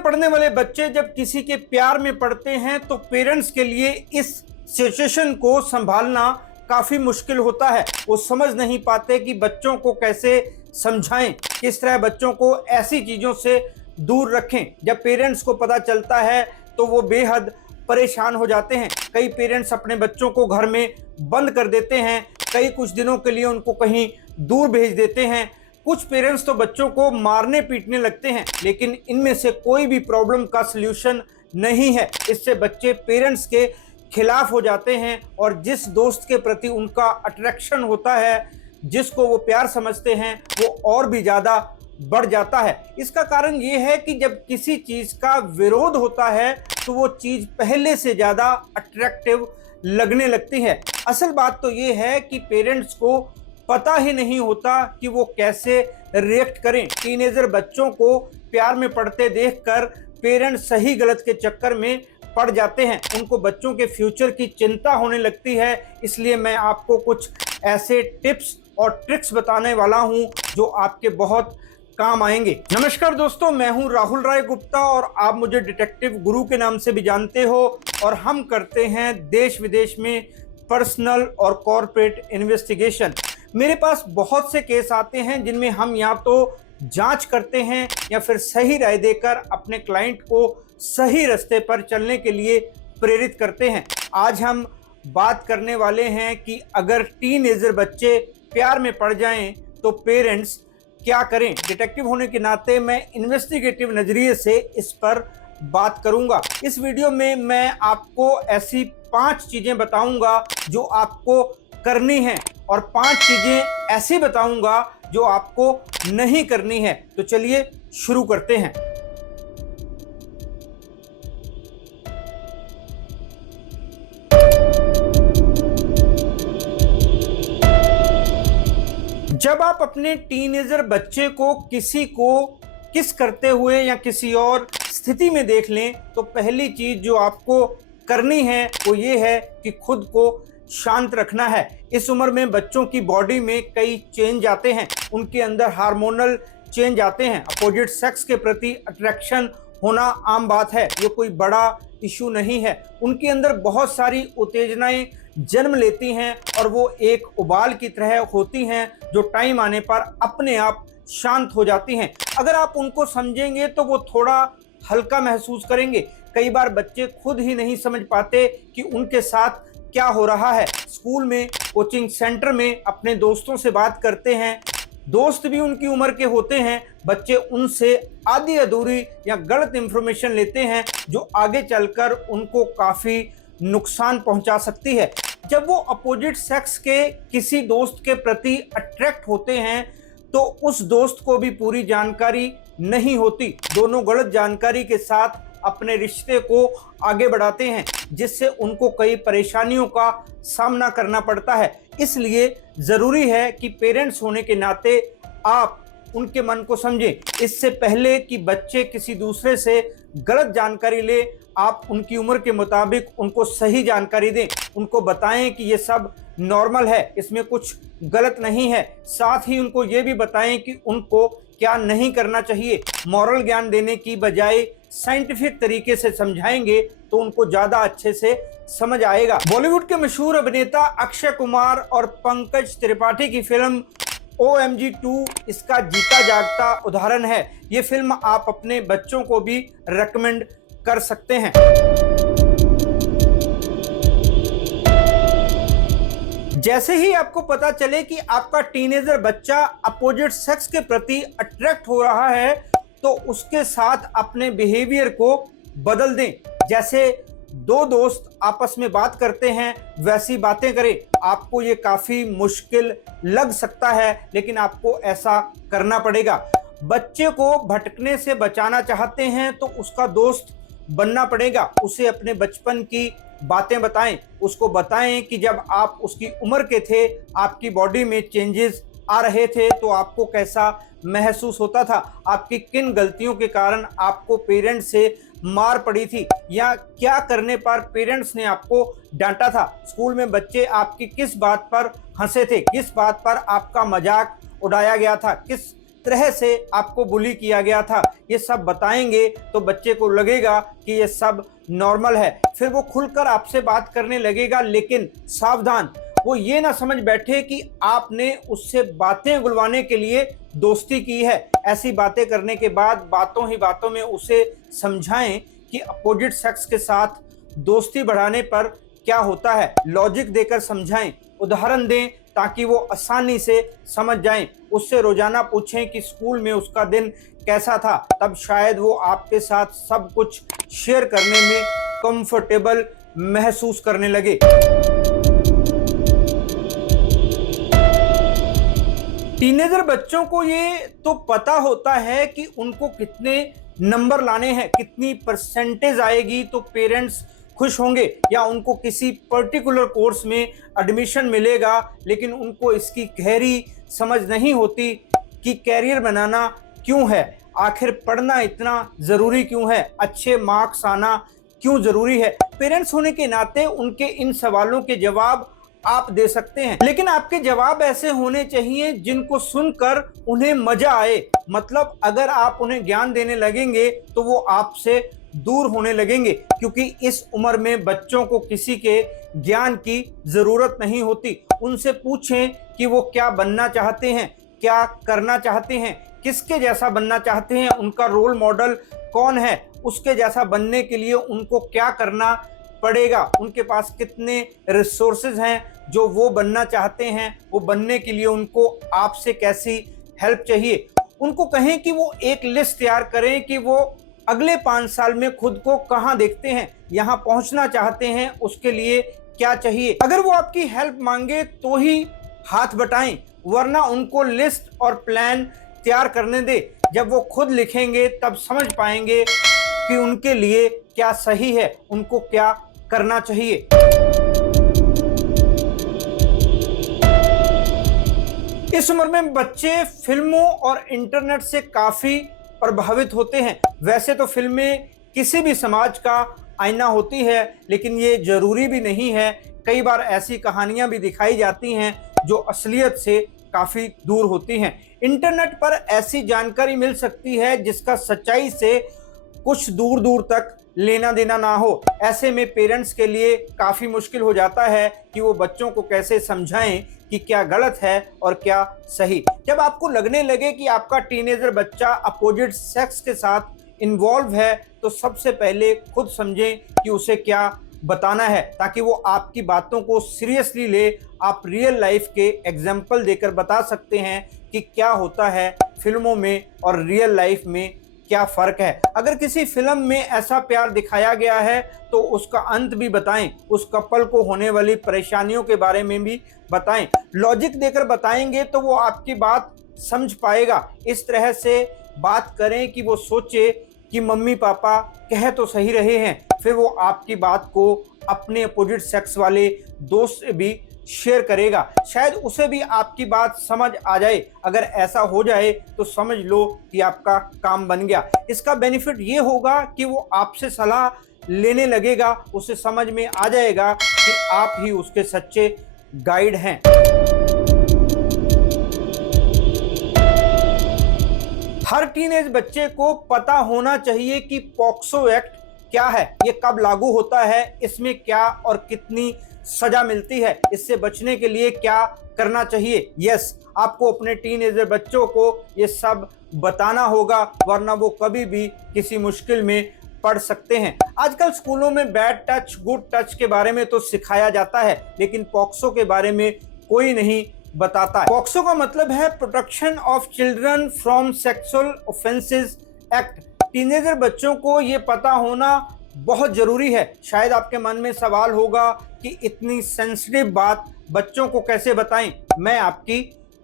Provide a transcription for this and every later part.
में पढ़ने वाले बच्चे जब किसी के प्यार में पड़ते हैं तो पेरेंट्स के लिए इस सिचुएशन को संभालना काफ़ी मुश्किल होता है। वो समझ नहीं पाते कि बच्चों को कैसे समझाएं, किस तरह बच्चों को ऐसी चीज़ों से दूर रखें। जब पेरेंट्स को पता चलता है तो वो बेहद परेशान हो जाते हैं। कई पेरेंट्स अपने बच्चों को घर में बंद कर देते हैं, कई कुछ दिनों के लिए उनको कहीं दूर भेज देते हैं। कुछ पेरेंट्स तो बच्चों को मारने पीटने लगते हैं, लेकिन इनमें से कोई भी प्रॉब्लम का सल्यूशन नहीं है। इससे बच्चे पेरेंट्स के खिलाफ हो जाते हैं और जिस दोस्त के प्रति उनका अट्रैक्शन होता है, जिसको वो प्यार समझते हैं, वो और भी ज़्यादा बढ़ जाता है। इसका कारण ये है कि जब किसी चीज़ का विरोध होता है तो वो चीज़ पहले से ज़्यादा अट्रैक्टिव लगने लगती है। असल बात तो ये है कि पेरेंट्स को पता ही नहीं होता कि वो कैसे रिएक्ट करें। टीनेजर बच्चों को प्यार में पड़ते देखकर पेरेंट्स सही गलत के चक्कर में पड़ जाते हैं। उनको बच्चों के फ्यूचर की चिंता होने लगती है। इसलिए मैं आपको कुछ ऐसे टिप्स और ट्रिक्स बताने वाला हूं जो आपके बहुत काम आएंगे। नमस्कार दोस्तों, मैं हूं राहुल राय गुप्ता और आप मुझे डिटेक्टिव गुरु के नाम से भी जानते हो। और हम करते हैं देश विदेश में पर्सनल और कॉर्पोरेट इन्वेस्टिगेशन। मेरे पास बहुत से केस आते हैं जिनमें हम या तो जांच करते हैं या फिर सही राय देकर अपने क्लाइंट को सही रास्ते पर चलने के लिए प्रेरित करते हैं। आज हम बात करने वाले हैं कि अगर टीनेजर बच्चे प्यार में पड़ जाएं तो पेरेंट्स क्या करें। डिटेक्टिव होने के नाते मैं इन्वेस्टिगेटिव नज़रिए से इस पर बात करूंगा। इस वीडियो में मैं आपको ऐसी 5 चीज़ें बताऊंगा जो आपको करनी है और 5 चीज़ें ऐसी बताऊंगा जो आपको नहीं करनी है। तो चलिए शुरू करते हैं। जब आप अपने टीनेजर बच्चे को किसी को किस करते हुए या किसी और स्थिति में देख लें तो पहली चीज जो आपको करनी है वो ये है कि खुद को शांत रखना है। इस उम्र में बच्चों की बॉडी में कई चेंज आते हैं, उनके अंदर हार्मोनल चेंज आते हैं। अपोजिट सेक्स के प्रति अट्रैक्शन होना आम बात है, ये कोई बड़ा इशू नहीं है। उनके अंदर बहुत सारी उत्तेजनाएं जन्म लेती हैं और वो एक उबाल की तरह होती हैं जो टाइम आने पर अपने आप शांत हो जाती हैं। अगर आप उनको समझेंगे तो वो थोड़ा हल्का महसूस करेंगे। कई बार बच्चे खुद ही नहीं समझ पाते कि उनके साथ क्या हो रहा है। स्कूल में, कोचिंग सेंटर में अपने दोस्तों से बात करते हैं, दोस्त भी उनकी उम्र के होते हैं। बच्चे उनसे आधी अधूरी या गलत इंफॉर्मेशन लेते हैं जो आगे चलकर उनको काफ़ी नुकसान पहुंचा सकती है। जब वो अपोजिट सेक्स के किसी दोस्त के प्रति अट्रैक्ट होते हैं तो उस दोस्त को भी पूरी जानकारी नहीं होती। दोनों गलत जानकारी के साथ अपने रिश्ते को आगे बढ़ाते हैं, जिससे उनको कई परेशानियों का सामना करना पड़ता है। इसलिए ज़रूरी है कि पेरेंट्स होने के नाते आप उनके मन को समझें। इससे पहले कि बच्चे किसी दूसरे से गलत जानकारी ले, आप उनकी उम्र के मुताबिक उनको सही जानकारी दें। उनको बताएं कि ये सब नॉर्मल है, इसमें कुछ गलत नहीं है। साथ ही उनको ये भी बताएं कि उनको क्या नहीं करना चाहिए। मॉरल ज्ञान देने की बजाय साइंटिफिक तरीके से समझाएंगे तो उनको ज़्यादा अच्छे से समझ आएगा। बॉलीवुड के मशहूर अभिनेता अक्षय कुमार और पंकज त्रिपाठी की फिल्म OMG 2 इसका जीता जागता उदाहरण है। ये फिल्म आप अपने बच्चों को भी रेकमेंड कर सकते हैं। जैसे ही आपको पता चले कि आपका टीनेजर बच्चा अपोजिट सेक्स के प्रति अट्रैक्ट हो रहा है तो उसके साथ अपने बिहेवियर को बदल दें। जैसे दो दोस्त आपस में बात करते हैं वैसी बातें करें। आपको ये काफ़ी मुश्किल लग सकता है, लेकिन आपको ऐसा करना पड़ेगा। बच्चे को भटकने से बचाना चाहते हैं तो उसका दोस्त बनना पड़ेगा। उसे अपने बचपन की बातें बताएं। उसको बताएं कि जब आप उसकी उम्र के थे, आपकी बॉडी में चेंजेस आ रहे थे तो आपको कैसा महसूस होता था, आपकी किन गलतियों के कारण आपको पेरेंट्स से मार पड़ी थी या क्या करने पर पेरेंट्स ने आपको डांटा था। स्कूल में बच्चे आपकी किस बात पर हंसे थे, किस बात पर आपका मजाक उड़ाया गया था, किस तरह से आपको बुली किया गया था, ये सब बताएंगे तो बच्चे को लगेगा कि ये सब नॉर्मल है, फिर वो खुलकर आपसे बात करने लगेगा। लेकिन सावधान, वो ये ना समझ बैठे कि आपने उससे बातें उगलवाने के लिए दोस्ती की है। ऐसी बातें करने के बाद बातों ही बातों में उसे समझाएं कि अपोजिट सेक्स के साथ दोस्ती बढ़ाने पर क्या होता है। लॉजिक देकर समझाएं, उदाहरण दें ताकि वो आसानी से समझ जाएं। उससे रोजाना पूछें कि स्कूल में उसका दिन कैसा था, तब शायद वो आपके साथ सब कुछ शेयर करने में कंफर्टेबल महसूस करने लगे। टीनेजर बच्चों को ये तो पता होता है कि उनको कितने नंबर लाने हैं, कितनी परसेंटेज आएगी तो पेरेंट्स खुश होंगे, या उनको किसी पर्टिकुलर कोर्स में एडमिशन मिलेगा, लेकिन उनको इसकी गहरी समझ नहीं होती कि कैरियर बनाना क्यों है, आखिर पढ़ना इतना ज़रूरी क्यों है, अच्छे मार्क्स आना क्यों ज़रूरी है। पेरेंट्स होने के नाते उनके इन सवालों के जवाब आप दे सकते हैं, लेकिन आपके जवाब ऐसे होने चाहिए जिनको सुनकर उन्हें मजा आए। मतलब अगर आप उन्हें ज्ञान देने लगेंगे तो वो आपसे दूर होने लगेंगे, क्योंकि इस उम्र में बच्चों को किसी के ज्ञान की जरूरत नहीं होती। उनसे पूछें कि वो क्या बनना चाहते हैं, क्या करना चाहते हैं, किसके जैसा बनना चाहते हैं, उनका रोल मॉडल कौन है, उसके जैसा बनने के लिए उनको क्या करना पड़ेगा, उनके पास कितने रिसोर्सेज हैं जो वो बनना चाहते हैं, वो बनने के लिए उनको आपसे कैसी हेल्प चाहिए। उनको कहें कि वो एक लिस्ट तैयार करें कि वो अगले 5 साल में खुद को कहाँ देखते हैं, यहाँ पहुँचना चाहते हैं, उसके लिए क्या चाहिए। अगर वो आपकी हेल्प मांगे तो ही हाथ बटाएं, वरना उनको लिस्ट और प्लान तैयार करने दे। जब वो खुद लिखेंगे तब समझ पाएंगे कि उनके लिए क्या सही है, उनको क्या करना चाहिए। इस उम्र में बच्चे फिल्मों और इंटरनेट से काफी प्रभावित होते हैं। वैसे तो फिल्में किसी भी समाज का आईना होती है, लेकिन ये जरूरी भी नहीं है। कई बार ऐसी कहानियां भी दिखाई जाती हैं जो असलियत से काफी दूर होती हैं। इंटरनेट पर ऐसी जानकारी मिल सकती है जिसका सच्चाई से कुछ दूर दूर तक लेना देना ना हो। ऐसे में पेरेंट्स के लिए काफ़ी मुश्किल हो जाता है कि वो बच्चों को कैसे समझाएं कि क्या गलत है और क्या सही। जब आपको लगने लगे कि आपका टीनेजर बच्चा अपोजिट सेक्स के साथ इन्वॉल्व है, तो सबसे पहले खुद समझें कि उसे क्या बताना है, ताकि वो आपकी बातों को सीरियसली ले। आप रियल लाइफ के एग्जाम्पल देकर बता सकते हैं कि क्या होता है फिल्मों में और रियल लाइफ में क्या फ़र्क है। अगर किसी फिल्म में ऐसा प्यार दिखाया गया है तो उसका अंत भी बताएं, उस कपल को होने वाली परेशानियों के बारे में भी बताएं। लॉजिक देकर बताएंगे तो वो आपकी बात समझ पाएगा। इस तरह से बात करें कि वो सोचे कि मम्मी पापा कह तो सही रहे हैं, फिर वो आपकी बात को अपने अपोजिट सेक्स वाले दोस्त से भी शेयर करेगा। शायद उसे भी आपकी बात समझ आ जाए। अगर ऐसा हो जाए तो समझ लो कि आपका काम बन गया। इसका बेनिफिट ये होगा कि वो आपसे सलाह लेने लगेगा, उसे समझ में आ जाएगा कि आप ही उसके सच्चे गाइड हैं। हर टीनेज बच्चे को पता होना चाहिए कि पॉक्सो एक्ट क्या है, ये कब लागू होता है, इसमें क्या और कितनी सजा मिलती है, इससे बचने के लिए क्या करना चाहिए। यस, आपको अपने टीनेजर बच्चों को ये सब बताना होगा, वरना वो कभी भी किसी मुश्किल में पढ़ सकते हैं। आजकल स्कूलों में बैड टच गुड टच के बारे में तो सिखाया जाता है, लेकिन पॉक्सो के बारे में कोई नहीं बताता। पॉक्सो का मतलब है protection of children from sexual offences act. Teenager बच्चों को ये पता होना बहुत जरूरी है। शायद आपके मन में सवाल होगा कि इतनी सेंसिटिव बात बच्चों को कैसे बताएं। मैं आपकी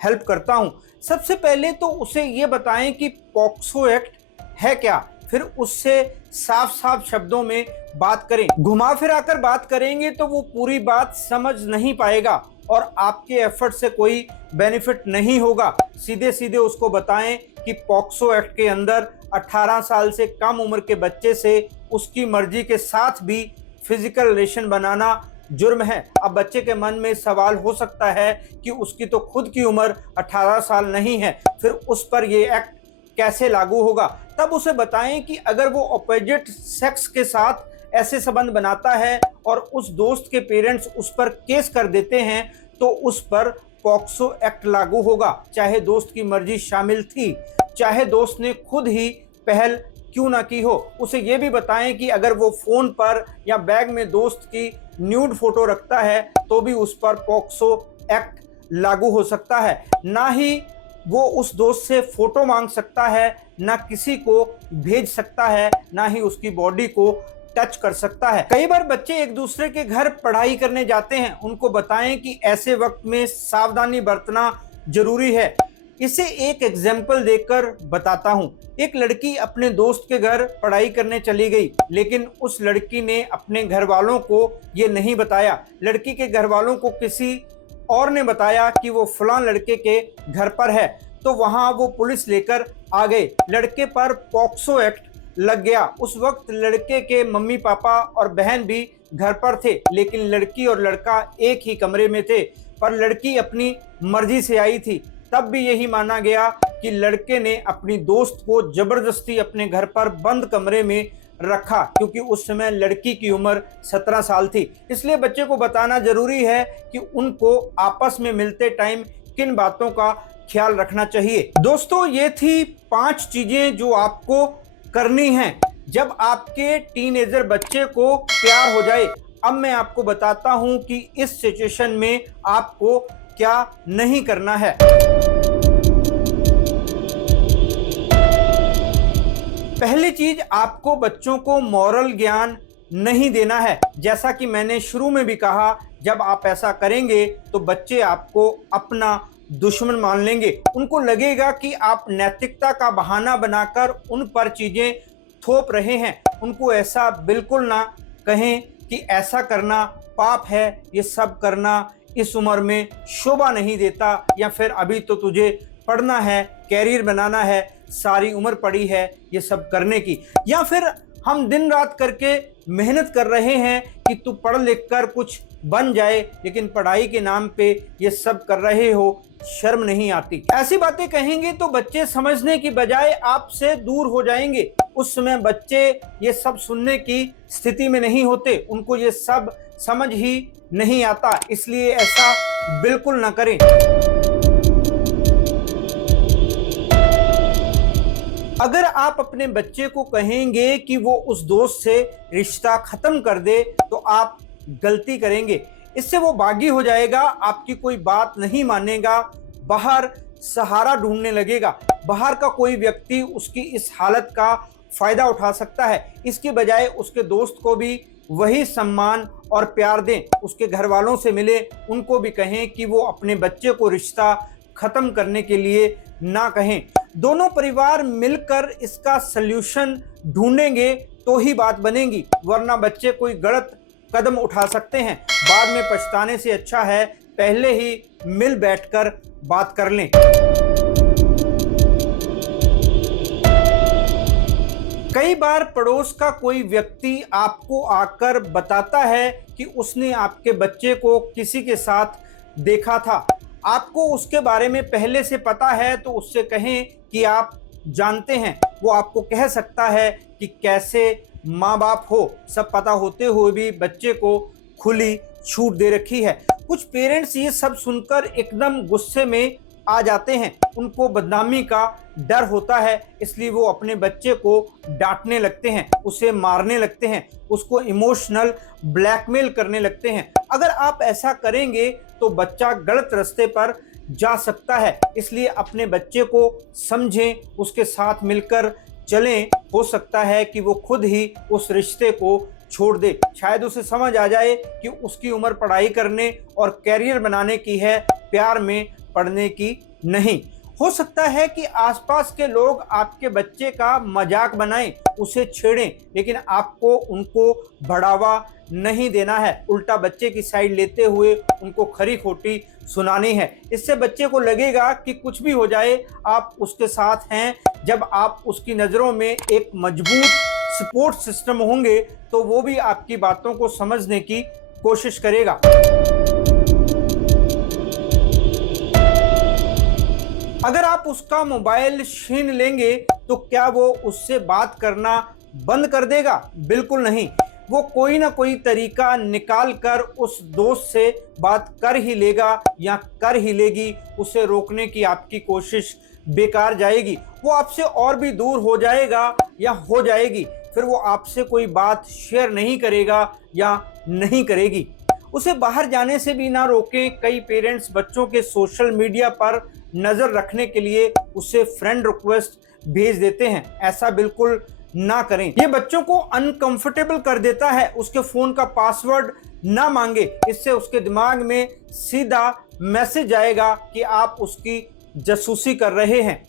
हेल्प करता हूं। सबसे पहले तो उसे ये बताएं कि पॉक्सो एक्ट है क्या, फिर उससे साफ साफ शब्दों में बात करें। घुमा फिरा कर बात करेंगे तो वो पूरी बात समझ नहीं पाएगा और आपके एफर्ट से कोई बेनिफिट नहीं होगा। सीधे सीधे उसको बताएं कि पॉक्सो एक्ट के अंदर 18 साल से कम उम्र के बच्चे से उसकी मर्जी के साथ भी फिजिकल रिलेशन बनाना जुर्म है। अब बच्चे के मन में सवाल हो सकता है कि उसकी तो खुद की उम्र 18 साल नहीं है, फिर उस पर यह एक्ट कैसे लागू होगा। तब उसे बताएं कि अगर वो ऑपोजिट सेक्स के साथ ऐसे संबंध बनाता है और उस दोस्त के पेरेंट्स उस पर केस कर देते हैं तो उस पर पॉक्सो एक्ट लागू होगा, चाहे दोस्त की मर्जी शामिल थी, चाहे दोस्त ने खुद ही पहल क्यों ना की हो। उसे ये भी बताएं कि अगर वो फोन पर या बैग में दोस्त की न्यूड फोटो रखता है तो भी उस पर पॉक्सो एक्ट लागू हो सकता है। ना ही वो उस दोस्त से फोटो मांग सकता है, ना किसी को भेज सकता है, ना ही उसकी बॉडी को टच कर सकता है। कई बार बच्चे एक दूसरे के घर पढ़ाई करने जाते हैं, उनको बताएं कि ऐसे वक्त में सावधानी बरतना जरूरी है। इसे एक एग्जाम्पल देकर बताता हूं। एक लड़की अपने दोस्त के घर पढ़ाई करने चली गई, लेकिन उस लड़की ने अपने घर वालों को ये नहीं बताया। लड़की के घर वालों को किसी और ने बताया कि वो फलां लड़के के घर पर है, तो वहां वो पुलिस लेकर आ गए। लड़के पर पॉक्सो एक्ट लग गया। उस वक्त लड़के के मम्मी पापा और बहन भी घर पर थे, लेकिन लड़की और लड़का एक ही कमरे में थे। पर लड़की अपनी मर्जी से आई थी। तब भी यही माना गया कि लड़के ने अपनी दोस्त को जबरदस्ती अपने घर पर बंद कमरे में रखा, क्योंकि उस समय लड़की की उम्र 17 साल थी। इसलिए बच्चे को बताना जरूरी है कि उनको आपस में मिलते टाइम किन बातों का ख्याल रखना चाहिए। दोस्तों, ये थी 5 चीजें जो आपको करनी हैं जब आपके टीनेजर बच्चे को प्यार हो जाए। अब मैं आपको बताता हूं कि इस सिचुएशन में आपको क्या नहीं करना है। पहली चीज, आपको बच्चों को मॉरल ज्ञान नहीं देना है। जैसा कि मैंने शुरू में भी कहा, जब आप ऐसा करेंगे तो बच्चे आपको अपना दुश्मन मान लेंगे। उनको लगेगा कि आप नैतिकता का बहाना बनाकर उन पर चीजें थोप रहे हैं। उनको ऐसा बिल्कुल ना कहें कि ऐसा करना पाप है, ये सब करना इस उम्र में शोभा नहीं देता, या फिर अभी तो तुझे पढ़ना है, कैरियर बनाना है, सारी उम्र पड़ी है ये सब करने की। या फिर हम दिन रात करके मेहनत कर रहे हैं कि तू पढ़ लिख कर कुछ बन जाए, लेकिन पढ़ाई के नाम पे ये सब कर रहे हो, शर्म नहीं आती। ऐसी बातें कहेंगे तो बच्चे समझने की बजाय आपसे दूर हो जाएंगे। उस समय बच्चे ये सब सुनने की स्थिति में नहीं होते, उनको ये सब समझ ही नहीं आता। इसलिए ऐसा बिल्कुल ना करें। अगर आप अपने बच्चे को कहेंगे कि वो उस दोस्त से रिश्ता खत्म कर दे तो आप गलती करेंगे। इससे वो बागी हो जाएगा, आपकी कोई बात नहीं मानेगा, बाहर सहारा ढूंढने लगेगा। बाहर का कोई व्यक्ति उसकी इस हालत का फायदा उठा सकता है। इसके बजाय उसके दोस्त को भी वही सम्मान और प्यार दें। उसके घर वालों से मिले, उनको भी कहें कि वो अपने बच्चे को रिश्ता खत्म करने के लिए ना कहें। दोनों परिवार मिलकर इसका सल्यूशन ढूंढेंगे तो ही बात बनेगी, वरना बच्चे कोई गलत कदम उठा सकते हैं। बाद में पछताने से अच्छा है पहले ही मिल बैठकर बात कर लें। कई बार पड़ोस का कोई व्यक्ति आपको आकर बताता है कि उसने आपके बच्चे को किसी के साथ देखा था। आपको उसके बारे में पहले से पता है तो उससे कहें कि आप जानते हैं। वो आपको कह सकता है कि कैसे माँ बाप हो, सब पता होते हुए भी बच्चे को खुली छूट दे रखी है। कुछ पेरेंट्स ये सब सुनकर एकदम गुस्से में आ जाते हैं। उनको बदनामी का डर होता है, इसलिए वो अपने बच्चे को डांटने लगते हैं, उसे मारने लगते हैं, उसको इमोशनल ब्लैकमेल करने लगते हैं। अगर आप ऐसा करेंगे तो बच्चा गलत रास्ते पर जा सकता है। इसलिए अपने बच्चे को समझें, उसके साथ मिलकर चलें। हो सकता है कि वो खुद ही उस रिश्ते को छोड़ दे। शायद उसे समझ आ जाए कि उसकी उम्र पढ़ाई करने और कैरियर बनाने की है, प्यार में पढ़ने की नहीं। हो सकता है कि आसपास के लोग आपके बच्चे का मजाक बनाएं, उसे छेड़ें, लेकिन आपको उनको बढ़ावा नहीं देना है। उल्टा बच्चे की साइड लेते हुए उनको खरी खोटी सुनानी है। इससे बच्चे को लगेगा कि कुछ भी हो जाए आप उसके साथ हैं। जब आप उसकी नज़रों में एक मजबूत सपोर्ट सिस्टम होंगे तो वो भी आपकी बातों को समझने की कोशिश करेगा। अगर आप उसका मोबाइल छीन लेंगे तो क्या वो उससे बात करना बंद कर देगा? बिल्कुल नहीं। वो कोई ना कोई तरीका निकाल कर उस दोस्त से बात कर ही लेगा या कर ही लेगी। उसे रोकने की आपकी कोशिश बेकार जाएगी। वो आपसे और भी दूर हो जाएगा या हो जाएगी। फिर वो आपसे कोई बात शेयर नहीं करेगा या नहीं करेगी। उसे बाहर जाने से भी ना रोकें। कई पेरेंट्स बच्चों के सोशल मीडिया पर नज़र रखने के लिए उसे फ्रेंड रिक्वेस्ट भेज देते हैं। ऐसा बिल्कुल ना करें। ये बच्चों को अनकंफर्टेबल कर देता है। उसके फ़ोन का पासवर्ड ना मांगे। इससे उसके दिमाग में सीधा मैसेज जाएगा कि आप उसकी जासूसी कर रहे हैं।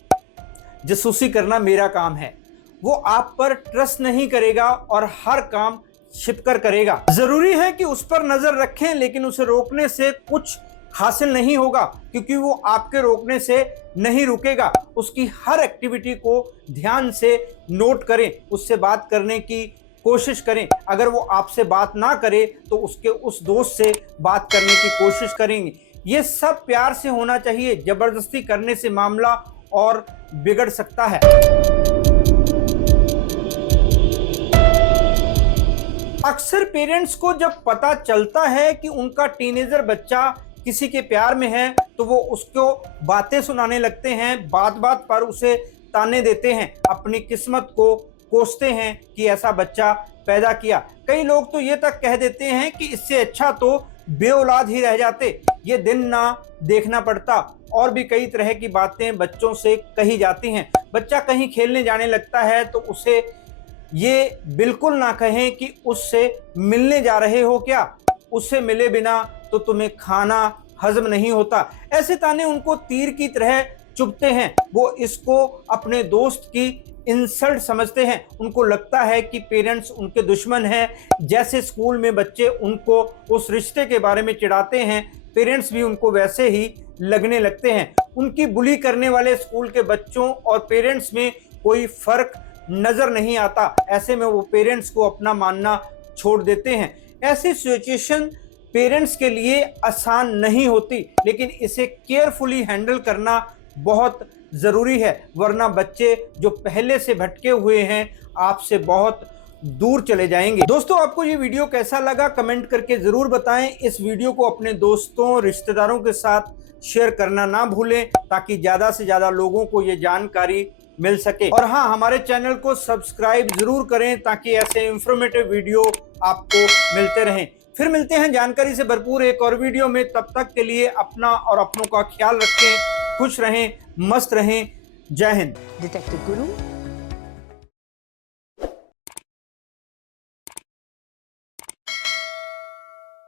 जासूसी करना मेरा काम है। वो आप पर ट्रस्ट नहीं करेगा और हर काम छिपकर करेगा। जरूरी है कि उस पर नजर रखें, लेकिन उसे रोकने से कुछ हासिल नहीं होगा, क्योंकि वो आपके रोकने से नहीं रुकेगा। उसकी हर एक्टिविटी को ध्यान से नोट करें, उससे बात करने की कोशिश करें। अगर वो आपसे बात ना करे तो उसके उस दोस्त से बात करने की कोशिश करेंगे। ये सब प्यार से होना चाहिए। जबरदस्ती करने से मामला और बिगड़ सकता है। अक्सर पेरेंट्स को जब पता चलता है कि उनका टीनेजर बच्चा किसी के प्यार में है तो वो उसको बातें सुनाने लगते हैं, बात बात पर उसे ताने देते हैं, अपनी किस्मत को कोसते हैं कि ऐसा बच्चा पैदा किया। कई लोग तो ये तक कह देते हैं कि इससे अच्छा तो बेऔलाद ही रह जाते, ये दिन ना देखना पड़ता। और भी कई तरह की बातें बच्चों से कही जाती हैं। बच्चा कहीं खेलने जाने लगता है तो उसे ये बिल्कुल ना कहें कि उससे मिलने जा रहे हो क्या, उससे मिले बिना तो तुम्हें खाना हजम नहीं होता। ऐसे ताने उनको तीर की तरह चुभते हैं। वो इसको अपने दोस्त की इंसल्ट समझते हैं। उनको लगता है कि पेरेंट्स उनके दुश्मन हैं। जैसे स्कूल में बच्चे उनको उस रिश्ते के बारे में चिढ़ाते हैं, पेरेंट्स भी उनको वैसे ही लगने लगते हैं। उनकी बुली करने वाले स्कूल के बच्चों और पेरेंट्स में कोई फर्क नजर नहीं आता। ऐसे में वो पेरेंट्स को अपना मानना छोड़ देते हैं। ऐसी सिचुएशन पेरेंट्स के लिए आसान नहीं होती, लेकिन इसे केयरफुली हैंडल करना बहुत ज़रूरी है, वरना बच्चे जो पहले से भटके हुए हैं आपसे बहुत दूर चले जाएंगे। दोस्तों, आपको ये वीडियो कैसा लगा कमेंट करके ज़रूर बताएं। इस वीडियो को अपने दोस्तों रिश्तेदारों के साथ शेयर करना ना भूलें, ताकि ज़्यादा से ज़्यादा लोगों को ये जानकारी मिल सके। और हाँ, हमारे चैनल को सब्सक्राइब जरूर करें ताकि ऐसे इंफॉर्मेटिव वीडियो आपको मिलते रहें। फिर मिलते हैं जानकारी से भरपूर एक और वीडियो में। तब तक के लिए अपना और अपनों का ख्याल रखें, खुश रहें, मस्त रहें। जय हिंद। डिटेक्टिव गुरु